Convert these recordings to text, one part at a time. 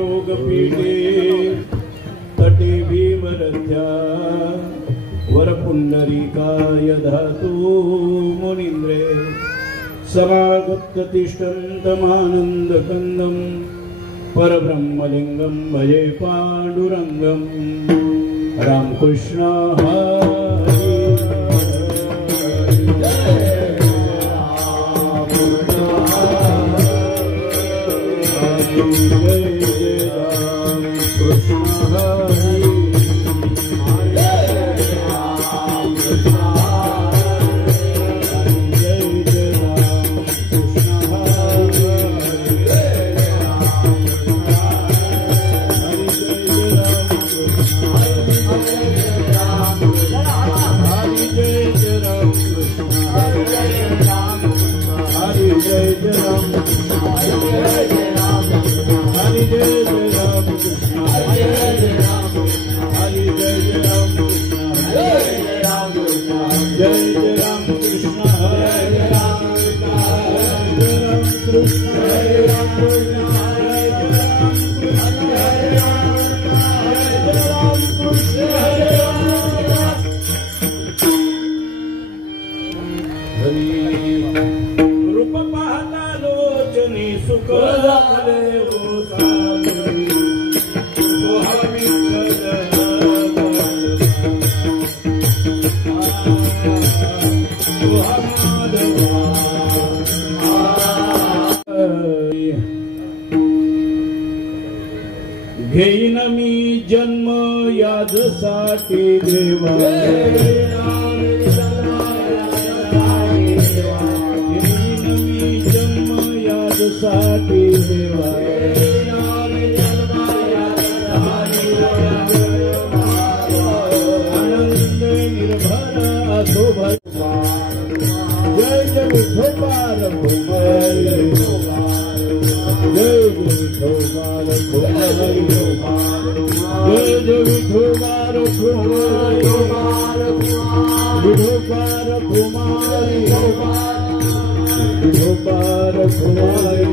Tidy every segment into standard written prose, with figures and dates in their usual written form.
योगपीठे तटे भीमरथ्या वरपुंडरीकाय धातु मुनीन्द्रे समागत्य तिष्ठन्तमानन्दकन्दं परब्रह्मलिङ्गं भजे पाण्डुरङ्गं रामकृष्ण हरे घेईन मी जन्म याजसाठी देवा घेईन मी जन्म याजसाठी देवा आनंद निर्भर असो जय जय विठोबार भूमरे जय विठोबार भूमरे जय जय विठोबार भूमरे विठोबार भूमरे विठोबार भूमरे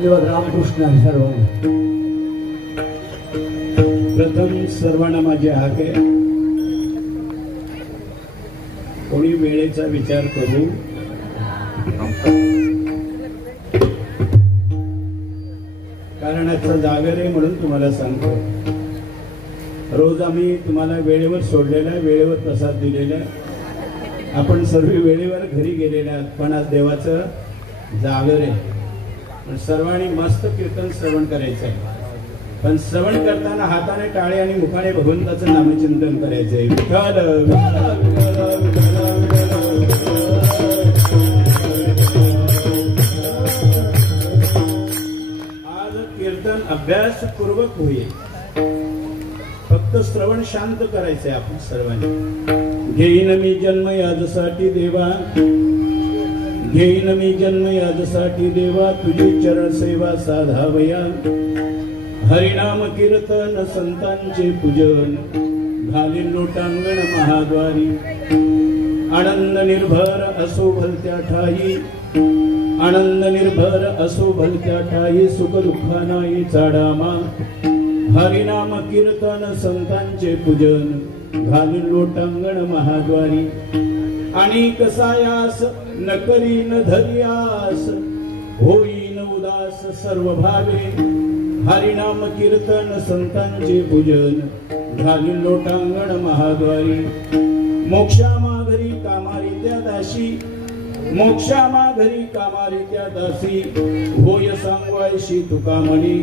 धन्यवाद रामकृष्ण आणि सर्वांना. प्रथम सर्वांना माझी हाक आहे, कोणी वेळेचा विचार करू कारण आजचा जागर आहे म्हणून तुम्हाला सांगतो. रोज आम्ही तुम्हाला वेळेवर सोडलेला, वेळेवर प्रसाद दिलेला, आपण सर्व वेळेवर घरी गेलेले आहात. पण आज देवाचं जागर आहे, पण सर्वांनी मस्त कीर्तन श्रवण करायचं आहे. पण श्रवण करताना हाताने टाळे आणि मुखाने भगवंताचं नामचिंतन करायचंय. विठ्ठल विठ्ठल विठ्ठल विठ्ठल. आज कीर्तन अभ्यासपूर्वक होईल, फक्त श्रवण शांत करायचंय आपण सर्वांनी. घेईन मी जन्म याजसाठी देवा, घेईन मी जन्म याजसाठी देवा, तुझी चरण सेवा साधावया. हरिनाम कीर्तन संतांचे पूजन, घालीन लोटांगण महाद्वारी. आनंद निर्भर असो भलत्या ठाई, आनंद निर्भर असो भलत्या ठाई. सुख दुःखानाई चाडामा, हरिनाम कीर्तन संतांचे पूजन, घालीन लोटांगण महाद्वारी. आणि कसायास न करीन धर्यास, होईन उदास सर्व भावे. हरिनाम कीर्तन संतांचे पूजन, घालीन लोटांगण महाद्वारी. मोक्षामा घरी कामारित्या दासी, मोक्षामा घरी कामारित्या दासी. होय सांगवायशी तुका म्हणी,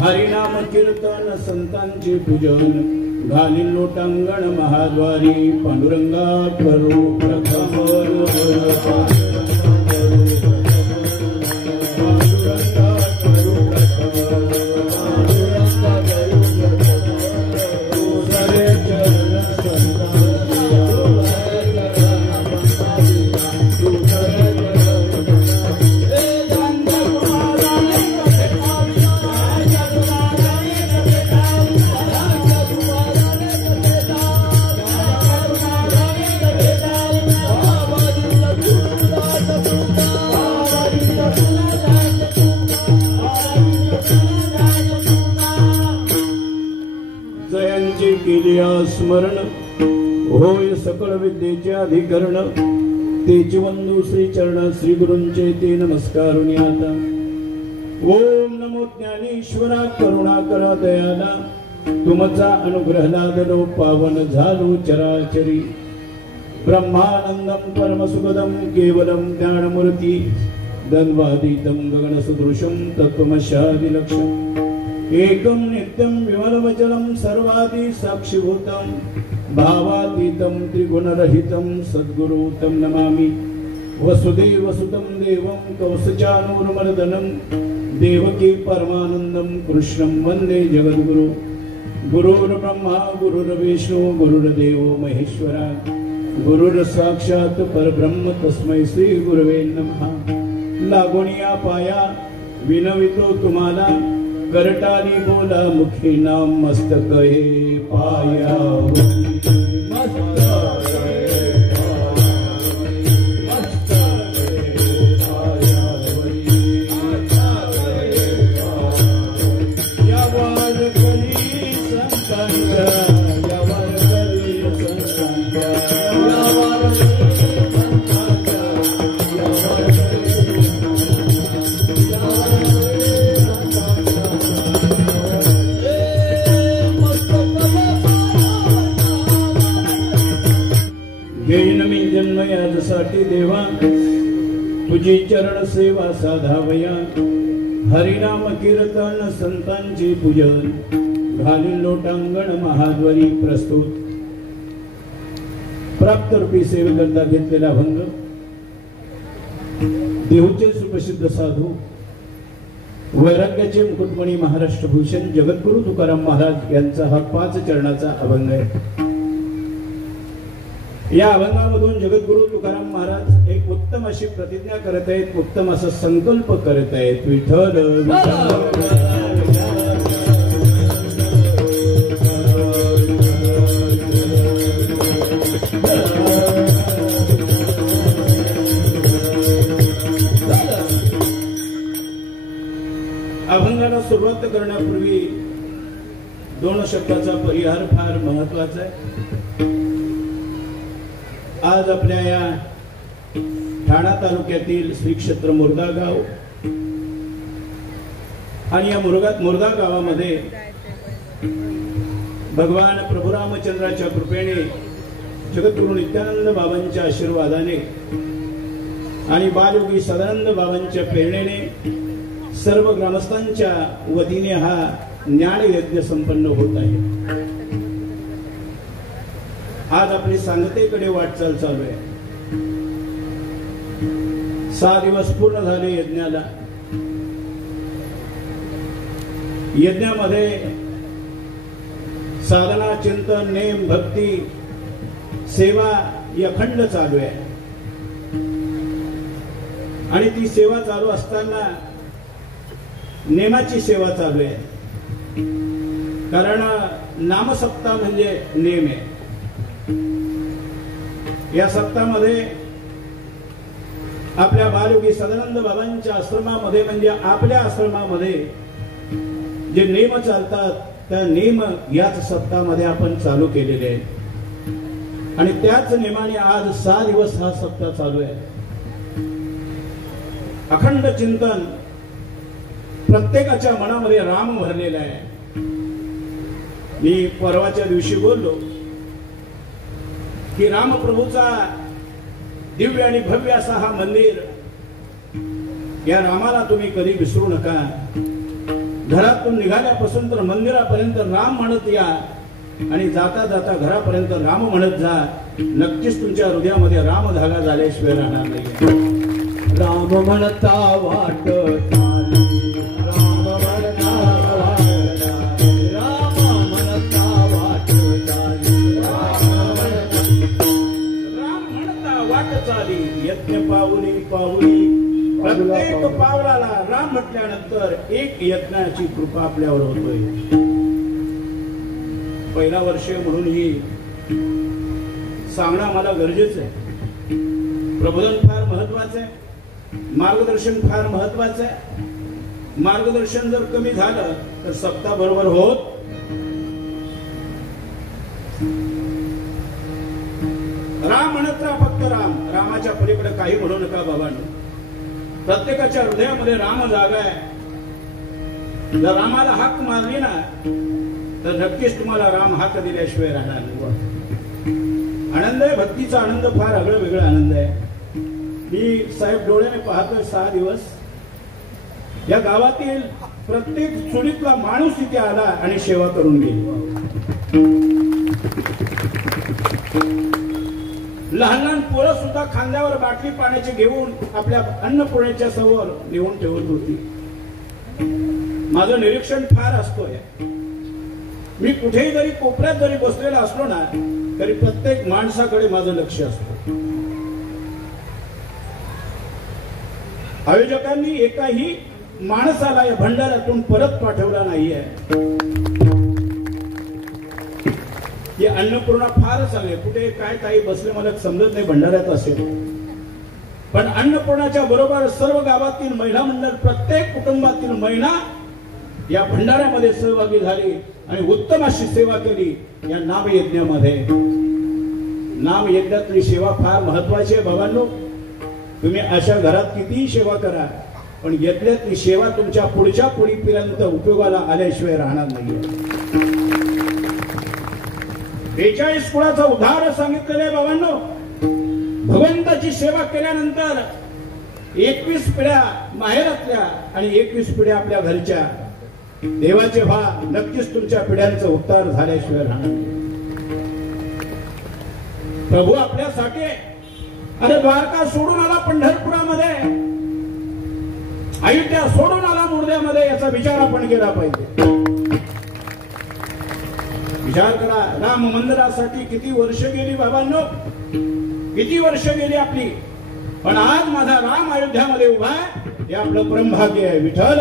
हरिनाम कीर्तन संतांचे पूजन, घालीन लोटांगण महाद्वारी. पांडुरंगा करू प्रथम स्मरण. होय सकळ विद्येचे अधिकरण, तेची वंदू श्री चरण श्री गुरूंचे ते नमस्कारुनी आता. ओम नमो ज्ञानेश्वरा करुणाकरा दयाला, तुमचा अनुग्रह लादलो पावन झालो चराचरी. ब्रह्मानंदम परमसुखदम केवलम ज्ञानमूर्ती, दन्वादितं गगनसदृशं तत्त्वमस्यादिलक्ष्यम्. एकं नित्यं विमलवचनं सर्वादि साक्षिभूतं, भावातीतं त्रिगुणरहितं सद्गुरु तं नमामि. वसुदेवसुतं देवं कौसचानूरमर्दनं, देवकी परमानन्दं कृष्णं वन्दे जगद्गुरु. गुरुर्ब्रह्मा गुरुर्विष्णु गुरुर्देवो महेश्वरा, गुरुर्साक्षात् परब्रह्म तस्मै श्री गुरवे नमः. लागोनिया पाया विनवितो तुम्हाला, करटाली बोला मुखी नाम मस्तक हे पाया. याजसाठी देवा, तुझी चरण सेवा साधावया. हरिनाम कीर्तन संतांचे पूजन, घालीन लोटांगण महाद्वारी. प्रस्तुत प्राप्त रूपी सेवेकरता घेतलेला भंग, देहूचे सुप्रसिद्ध साधू वैराग्याचे मुकुटमणी महाराष्ट्र भूषण जगद्गुरु तुकाराम महाराज यांचा हा 5 चरणाचा अभंग आहे. या अभंगामधून जगद्गुरु तुकाराम महाराज एक उत्तम अशी प्रतिज्ञा करत आहेत, उत्तम असा संकल्प करत आहेत. विठ्ठल सुरुवात करण्यापूर्वी दोन शब्दाचा परिहार फार महत्वाचा आहे. आज आपल्या या ठाणा तालुक्यातील श्री क्षेत्र मुर्दा गाव आणि या मुर्दा गावामध्ये भगवान प्रभू रामचंद्राच्या कृपेने जगद्गुरु नित्यानंद बाबांच्या आशीर्वादाने आणि बालयोगी सदानंद बाबांच्या प्रेरणेने सर्व ग्रामस्थांच्या वतीने हा ज्ञान यज्ञ संपन्न होत आहे. आज आपली सांगतेकडे वाटचाल चालू आहे. 6 दिवस पूर्ण झाले यज्ञाला. यज्ञामध्ये साधना, चिंतन, नेम, भक्ती, सेवा ही अखंड चालू आहे. आणि ती सेवा चालू असताना नेमाची सेवा चालू आहे. कारण नामसप्ताह म्हणजे नेम आहे. या सप्ताहामध्ये आपल्या बालयोगी सदानंद बाबांच्या आश्रमामध्ये म्हणजे आपल्या आश्रमामध्ये जे नेम चालतात त्या नेम याच सप्ताहामध्ये आपण चालू केलेले आहेत. आणि त्याच नेमाने आज 6 दिवस हा सप्ताह चालू आहे. अखंड चिंतन, प्रत्येकाच्या मनामध्ये राम भरलेला आहे. मी परवाच्या दिवशी बोललो की रामप्रभूचा दिव्य आणि भव्य असा हा मंदिर, या रामाला तुम्ही कधी विसरू नका. घरातून निघाल्यापासून तर मंदिरापर्यंत राम म्हणत या आणि जाता जाता घरापर्यंत राम म्हणत जा. नक्कीच तुमच्या हृदयामध्ये राम धागा झाल्याशिवाय राहणार नाही. राम म्हणता वाट चाली, राम म्हणता वाट चाली, राम म्हणता वाट चाली, राम म्हणता वाट चाली. यज्ञ पाऊली पाऊली, प्रत्येक पावलाला राम म्हटल्यानंतर एक यज्ञाची कृपा आपल्यावर होतोय. पहिला वर्ष म्हणून ही सांगणं मला गरजेचं आहे. प्रबोधन फार महत्वाचं आहे. मार्गदर्शन फार महत्वाचं आहे. मार्गदर्शन जर कमी झालं तर सप्ताह बरोबर होत. राम म्हणत राहा, फक्त राम. रामाच्या पलीकडे काही म्हणू नका बाबांनो. प्रत्येकाच्या हृदयामध्ये राम जागा आहे. जर रामाला हाक मारली ना तर नक्कीच तुम्हाला राम हाक दिल्याशिवाय राहणार नाही. आनंद आहे, भक्तीचा आनंद फार आगळं वेगळा आनंद आहे. मी साहेब डोळ्याने पाहतोय 6 दिवस या गावातील प्रत्येक चुलीतला माणूस इथे आला आणि सेवा करून गेला. लहान लहान पोरं सुद्धा खांद्यावर बाटली पाण्याची घेऊन आपल्या अन्नपूर्णेच्या समोर नेऊन ठेवत होती. माझं निरीक्षण फार असतोय. मी कुठेही जरी कोपऱ्यात जरी बसलेला असलो ना तरी प्रत्येक माणसाकडे माझं लक्ष असतं. आयोजकांनी एकाही माणसाला या भंडाऱ्यातून परत पाठवला नाहीये. ही अन्नपूर्णा फारच आले. कुठे काय ताई बसले मला समजत नाही भंडाऱ्यात असेल. पण अन्नपूर्णाच्या बरोबर सर्व गावातील महिला मंडळ, प्रत्येक कुटुंबातील महिला या भंडाऱ्यामध्ये सहभागी झाली आणि उत्तम अशी सेवा केली या नामयज्ञामध्ये. नामयज्ञातली सेवा फार महत्वाची आहे बाबांनो. तुम्ही अशा घरात कितीही सेवा करा पण यज्ञातली सेवा तुमच्या पुढच्या पिढीपर्यंत उपयोगाला आल्याशिवाय राहणार नाहीये. 42 कुळाचा उद्धार सांगितलेलं आहे बाबांनो. भगवंताची सेवा केल्यानंतर 21 पिढ्या माहेरातल्या आणि 21 पिढ्या आपल्या घरच्या देवाचे व्हा. नक्कीच तुमच्या पिढ्यांचा उद्धार झाल्याशिवाय राहणार नाही. प्रभू आपल्यासाठी अरे द्वारका सोडून आला पंढरपुरामध्ये, अयोध्या सोडून आला मुर्द्यामध्ये. याचा विचार आपण केला पाहिजे. विचार करा, राम मंदिरासाठी किती वर्ष गेली बाबांनो, किती वर्ष गेली आपली. पण आज माझा राम अयोध्यामध्ये उभा आहे हे आपलं परमभाग्य आहे. विठ्ठल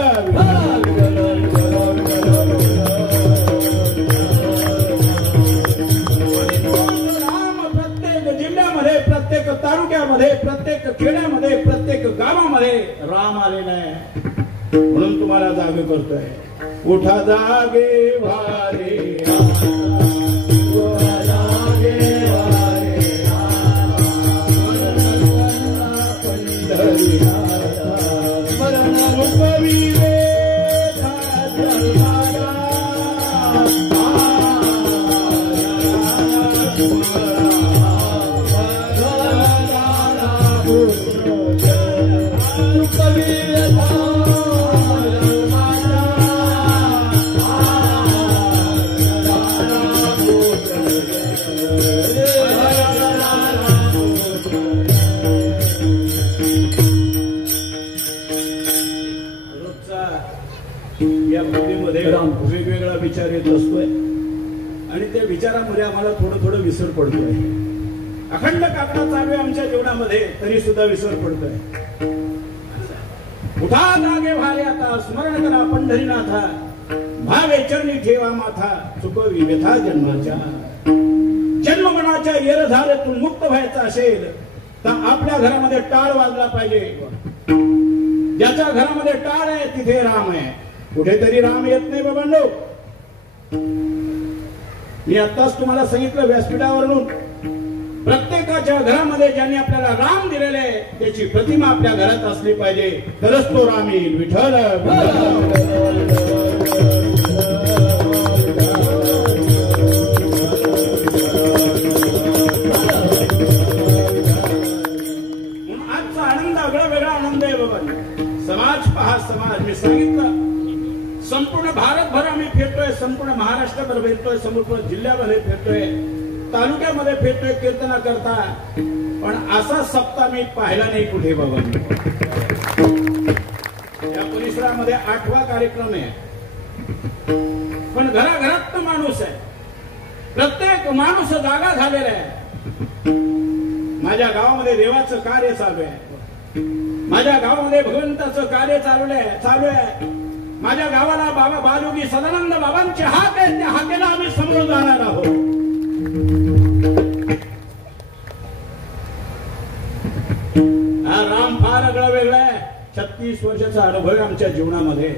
प्रत्येक तालुक्यामध्ये, प्रत्येक खेड्यामध्ये, प्रत्येक गावामध्ये राम आलेला आहे. म्हणून तुम्हाला जागे करतोय. उठा जागे वारे वेगवेगळा विचार येत असतोय आणि त्या विचारामध्ये आम्हाला थोडं थोडं विसर पडतोय. अखंड काकडा चालू आहे आमच्या जीवनामध्ये, तरी सुद्धा विसर पडतोय. उठा जागे भारे आता, स्मरण करा पंढरीनाथा, भावे चरणी ठेवा माथा, चुकवी व्यथा जन्माच्या. जन्ममनाच्या येरझारेतून मुक्त व्हायचं असेल तर आपल्या घरामध्ये टाळ वाजला पाहिजे. ज्याच्या घरामध्ये टाळ आहे तिथे राम आहे. कुठेतरी राम येत नाही बाबांनो. मी आत्ताच तुम्हाला सांगितलं व्यासपीठावरून, प्रत्येकाच्या घरामध्ये ज्यांनी आपल्याला राम दिलेले आहे त्याची प्रतिमा आपल्या घरात असली पाहिजे, तरच तो राम येईल. विठ्ठल आजचा आनंद वेगळा वेगळा आनंद आहे बाबा. समाज पहा, समाज मी सांगितलं संपूर्ण भारतभर आम्ही फिरतोय, संपूर्ण महाराष्ट्रभर फिरतोय, संपूर्ण जिल्ह्यामध्ये फिरतोय, तालुक्यामध्ये फिरतोय कीर्तना करता, पण असा सप्ताह मी पाहिला नाही कुठे बाबा. या परिसरामध्ये 8वा कार्यक्रम आहे, पण घराघरात माणूस आहे. प्रत्येक माणूस जागा झालेला आहे. माझ्या गावामध्ये देवाचं कार्य चालू आहे, माझ्या गावामध्ये भगवंताचं कार्य चालू आहे. माझ्या गावाला बाबा बालयोगी सदानंद बाबांचे हाक आहेत, त्या हाकेला आम्ही समोर जाणार आहोत. हा राम फार आगळा वेगळा आहे. 36 वर्षाचा अनुभव आहे आमच्या जीवनामध्ये.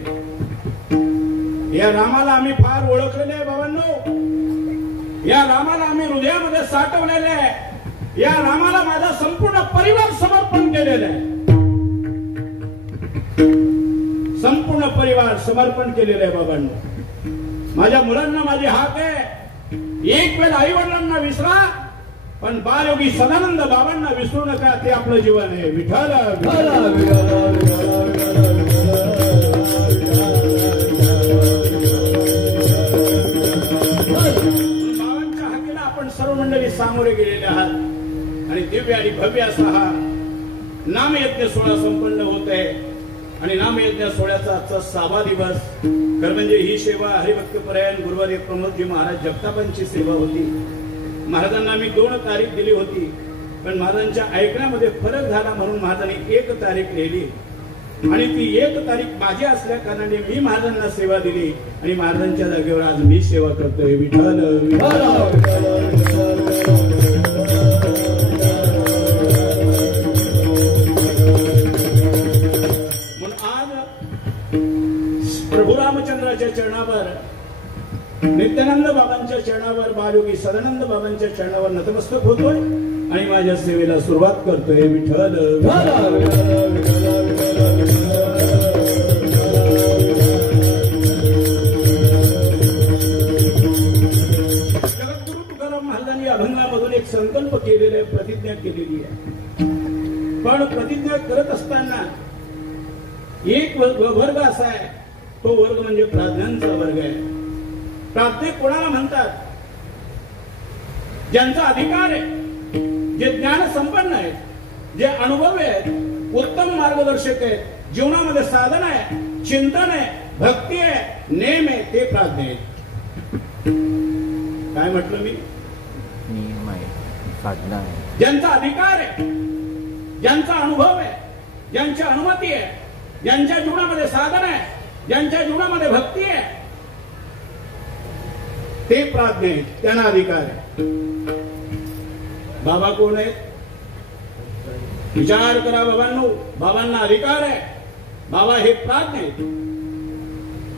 या रामाला आम्ही फार ओळखलेले आहे बाबांनो. या रामाला आम्ही हृदयामध्ये साठवलेले आहे. या रामाला माझा संपूर्ण परिवार समर्पण केलेला आहे. संपूर्ण परिवार समर्पण केलेलं आहे बाबांना. माझ्या मुलांना माझी हाक आहे, एक वेळ आई वडिलांना विसरा, पण बालयोगी सदानंद बाबांना विसरू नका. ते आपलं जीवन आहे. विठ्ठल बाबांच्या हाकेला आपण सर्व मंडळी सामोरे गेलेले आहात आणि दिव्य आणि भव्य असा हा नामयज्ञ सोहळा संपन्न होत आहे. आणि नामयज्ञ सोहळ्याचा आजचा 6वा दिवस. खरं म्हणजे ही सेवा हरिभक्त परायण गुरुवारी प्रमोदजी महाराज जगतापांची सेवा होती. महाराजांना मी 2 तारीख दिली होती, पण महाराजांच्या ऐकण्यामध्ये फरक झाला म्हणून महाराजांनी 1 तारीख लिहिली आणि ती 1 तारीख माझी असल्या कारणाने मी महाराजांना सेवा दिली आणि महाराजांच्या जागेवर आज मी सेवा करतोय. विठ्ठल प्रभू रामचंद्राच्या चरणावर, नित्यानंद बाबांच्या चरणावर, बालयोगी सदानंद बाबांच्या चरणावर नतमस्तक होतोय आणि माझ्या सेवेला सुरुवात करतोय. विठ्ठल जगद्गुरु तुकाराम महाराजांनी अभंगामधून एक संकल्प केलेला आहे, प्रतिज्ञा केलेली आहे. पण प्रतिज्ञा करत असताना एक वर्ग असा आहे, तो वर्ग म्हणजे प्राज्ञांचा वर्ग आहे. प्राज्ञ कोणाला म्हणतात? ज्यांचा अधिकार आहे, जे ज्ञान संपन्न आहेत, जे अनुभव आहेत, उत्तम मार्गदर्शक आहेत, जीवनामध्ये साधन आहे, चिंतन आहे, भक्ती आहे, नेम आहे, ते प्राज्ञ आहेत. काय म्हटलं मी? नियम आहे, साधना आहे. ज्यांचा अधिकार आहे, ज्यांचा अनुभव आहे, ज्यांची अनुमती आहे, ज्यांच्या जीवनामध्ये साधन आहे, ज्यांच्या जीवनामध्ये भक्ती आहे, ते प्राज्ञ आहेत, त्यांना अधिकार आहे. बाबा कोण आहेत? विचार करा बाबांनो. बाबांना अधिकार आहे. बाबा हे प्राज्ञ आहेत.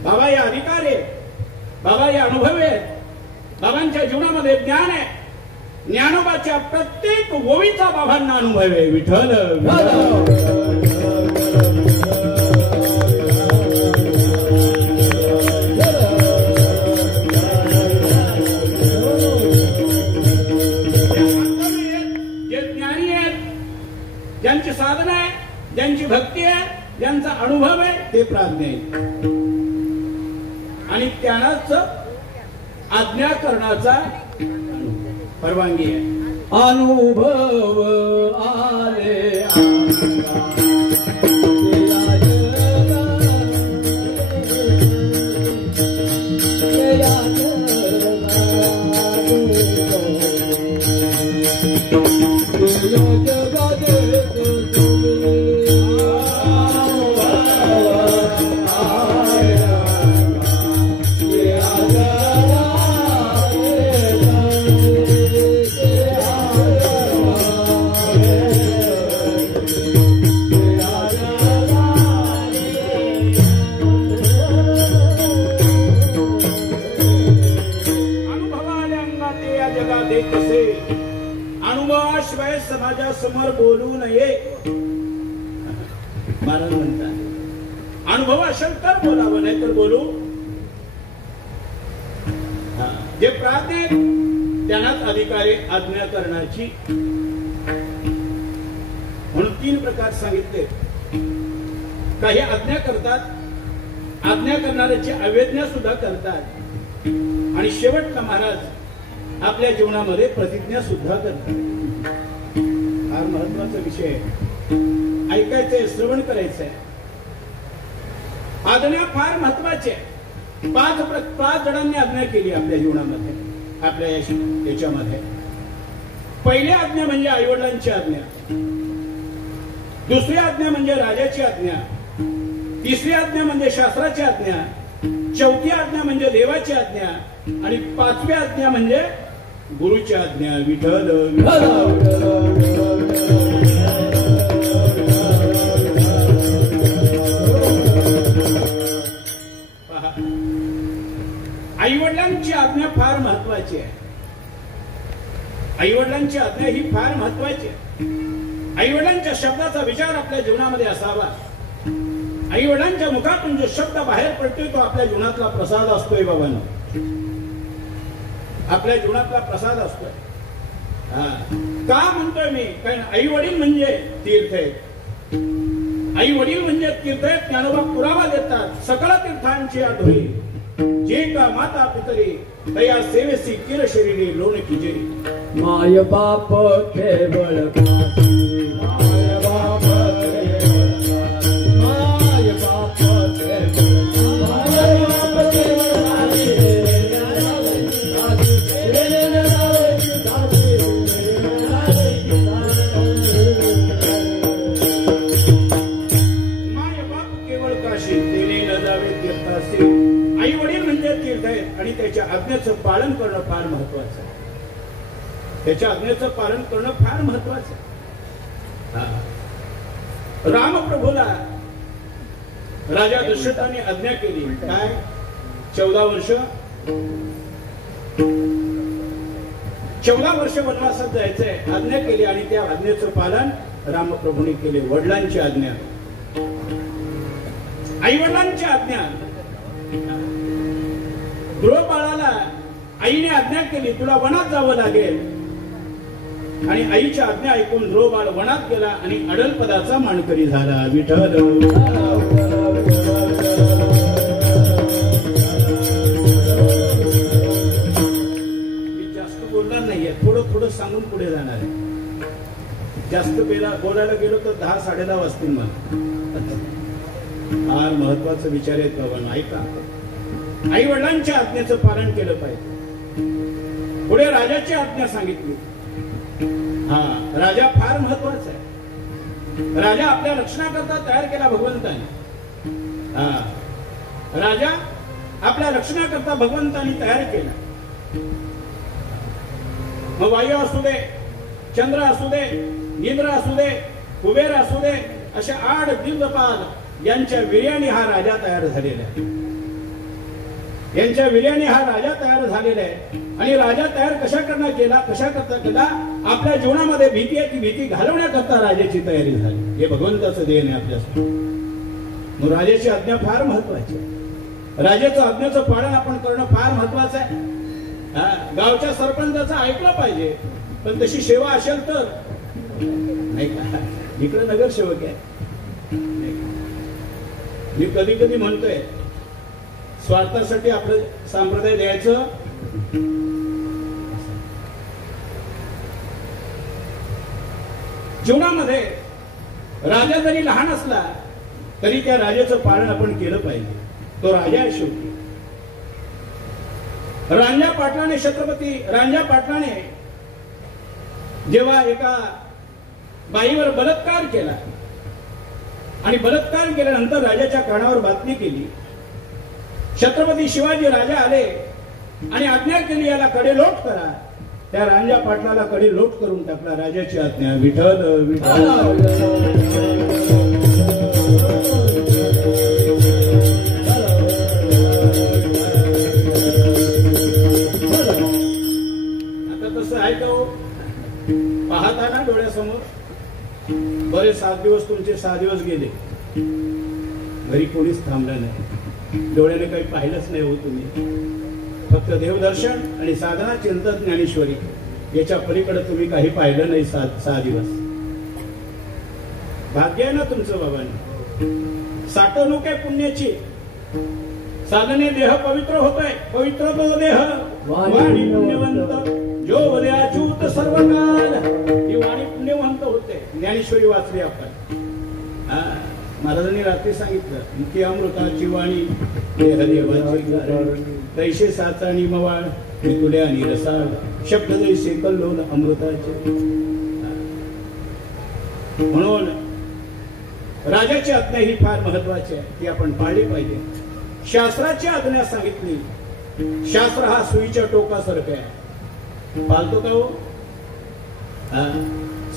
बाबा या अधिकार आहे, बाबा या अनुभव आहे, बाबांच्या जीवनामध्ये ज्ञान आहे. ज्ञानोबाच्या प्रत्येक ओवीचा बाबांना अनुभव आहे. विठ्ठल जे ज्ञानी आहेत, ज्यांची साधना आहे, ज्यांची भक्ती आहे, ज्यांचा अनुभव आहे, ते प्राज्ञ आहेत. आणि त्यांनाच आज्ञा करण्याचा परवानगी आहे. अनुभव आले अनुभवाशिवाय समाजासमोर बोलू नये. महाराज म्हणतात अनुभव असेल तर बोलावं, नाही तर बोलू. जे प्राज्ञ आहेत त्यांनाच अधिकार आहे आज्ञा करण्याची. म्हणून 3 प्रकार सांगितले. काही आज्ञा करतात, आज्ञा करणाऱ्याची अवज्ञा सुद्धा करतात, आणि शेवटला महाराज आपल्या जीवनामध्ये प्रतिज्ञा सुद्धा करतात. फार महत्वाचा विषय आहे. ऐकायचंय, श्रवण करायचंय. आज्ञा फार महत्वाची आहे. 5 जणांनी आज्ञा केली आपल्या जीवनामध्ये, आपल्या याच्यामध्ये. पहिली आज्ञा म्हणजे आईवडिलांची आज्ञा, दुसरी आज्ञा म्हणजे राजाची आज्ञा, तिसरी आज्ञा म्हणजे शास्त्राची आज्ञा, चौथी आज्ञा म्हणजे देवाची आज्ञा, आणि 5वी आज्ञा म्हणजे गुरुची आज्ञा. विठ्ठल आईवडिलांची आज्ञा फार महत्वाची आहे. आईवडिलांची आज्ञा ही फार महत्वाची आहे. आईवडिलांच्या शब्दाचा विचार आपल्या जीवनामध्ये असावा. आईवडिलांच्या मुखातून जो शब्द बाहेर पडतोय तो आपल्या जीवनातला प्रसाद असतोय. बाबांनो, आपल्या जीवनातला प्रसाद असतोय. का म्हणतोय मी? कारण आई वडील म्हणजे तीर्थ आहेत. आई वडील म्हणजे तीर्थ आहेत. ज्ञानोबा पुरावा देतात. सकळ तीर्थांची आठवणी जे का माता पितरी तया सेवेसी किर शरीरी लोण किजेरी. माय बाप केवळ काशी, माय बाप माय बाप आई वडील म्हणजे तीर्थ आहेत, आणि त्याच्या आज्ञेचं पालन करणं फार महत्वाचं आहे. त्याच्या आज्ञेचं पालन करणं फार महत्वाचं आहे. रामप्रभूला राजा दशरथाने आज्ञा केली. काय? 14 वर्ष वनवासात जायचंय, आज्ञा केली, आणि त्या आज्ञेचं पालन रामप्रभूने केले. वडिलांची आज्ञा, आई वडिलांची आज्ञा. ध्रुवबाळाला आईने आज्ञा केली, तुला वनात जावं लागेल, आणि आईची आज्ञा ऐकून ध्रुवबाळ वनात गेला आणि अडलपदाचा मानकरी झाला. विठ्ठल जास्त बोलणार नाहीये, थोडं थोडं सांगून पुढे जाणार आहे. जास्त बोलायला गेलो तर 10 साडे 10 वाजतील. मला फार महत्वाचा विचार आहेत बाबांना. ऐका, आई वडिलांच्या आज्ञेचं पालन केलं पाहिजे. पुढे राजाची आज्ञा सांगितली. राजा फार महत्वाचा आहे. राजा आपल्या रक्षणाकरता तयार केला भगवंताने. राजा आपल्या रक्षणाकरता भगवंताने तयार केला. मग वायू असू दे, चंद्र असू दे, इंद्र असू दे, कुबेर असू दे, अशा 8 दिव्यपाल यांच्या वीर्याने हा राजा तयार झालेला आहे. यांच्या विर्याने हा राजा तयार झालेला आहे आणि राजा तयार कशा करता केला आपल्या जीवनामध्ये भीती आहे ती भीती घालवण्याकरता राजाची तयारी झाली. हे भगवंताचं देण आहे आपल्यासाठी. मग राजाची आज्ञा फार महत्वाची आहे. राजाचं आज्ञेचं पालन आपण करणं फार महत्वाचं आहे. गावच्या सरपंचाचं ऐकलं पाहिजे पण तशी सेवा असेल तर नाही का. इकडे नगरसेवक आहे. मी कधी कधी म्हणतोय स्वार्थासाठी आपलं संप्रदाय द्यायचं जीवनामध्ये. राजा जरी लहान असला तरी त्या राजाचं पालन आपण केलं पाहिजे. तो राजा आहे शेवटी. रांझ्या पाटलाने छत्रपती रांझ्या पाटलाने जेव्हा एका बाईवर बलात्कार केला आणि बलात्कार केल्यानंतर राजाच्या कानावर बातमी केली. छत्रपती शिवाजी राजा आले आणि आज्ञा केली याला कडेलोट करा. त्या रांझ्या पाटलाला कडेलोट करून टाकला. राजाची आज्ञा. विठ्ठल आता तसं आहे का? पाहता ना डोळ्यासमोर बरे 7 दिवस तुमचे 6 दिवस गेले. घरी कोणीच थांबलं नाही. डोळ्याने काही पाहिलंच नाही हो तुम्ही. फक्त देवदर्शन आणि साधना चिंतन ज्ञानेश्वरी याच्या पलीकडे तुम्ही काही पाहिलं नाही 6 दिवस. भाग्य आहे ना तुमचं बाबांनी. साठवणूक आहे पुण्याची. साधने देह पवित्र होतोय. पवित्र तो देह वाणी पुण्यवंत जो उदयाच्युत सर्वकाल. ही वाणी पुण्यवंत होते. ज्ञानेश्वरी वाचली आपण. महाराजांनी रात्री सांगितलं की अमृताची वाणी देहदेवाची तैशे साचाणी मवाळ तुल्या आणि रसाळ शब्द जैसे कल्लोल अमृताचे. म्हणून राजाची आज्ञा ही फार महत्वाची आहे. ती आपण पाळली पाहिजे. शास्त्राची आज्ञा सांगितली. शास्त्र हा सुईच्या टोकासारखं आहे. पाळतो का हो?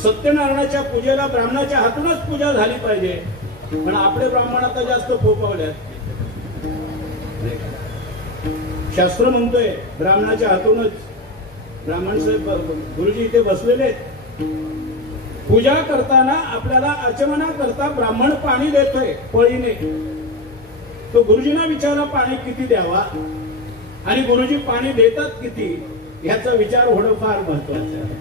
सत्यनारायणाच्या पूजेला ब्राह्मणाच्या हातूनच पूजा झाली पाहिजे. पण आपले ब्राह्मण आता जास्त फोपावल्यात. शास्त्र म्हणतोय ब्राह्मणाच्या हातूनच. ब्राह्मण साहेब गुरुजी इथे बसलेले आहेत. पूजा करताना आपल्याला आचमना करता ब्राह्मण पाणी देतोय पळीने. तो गुरुजींना विचारा पाणी किती द्यावा आणि गुरुजी पाणी देतात किती ह्याचा विचार होणं फार महत्वाचं आहे.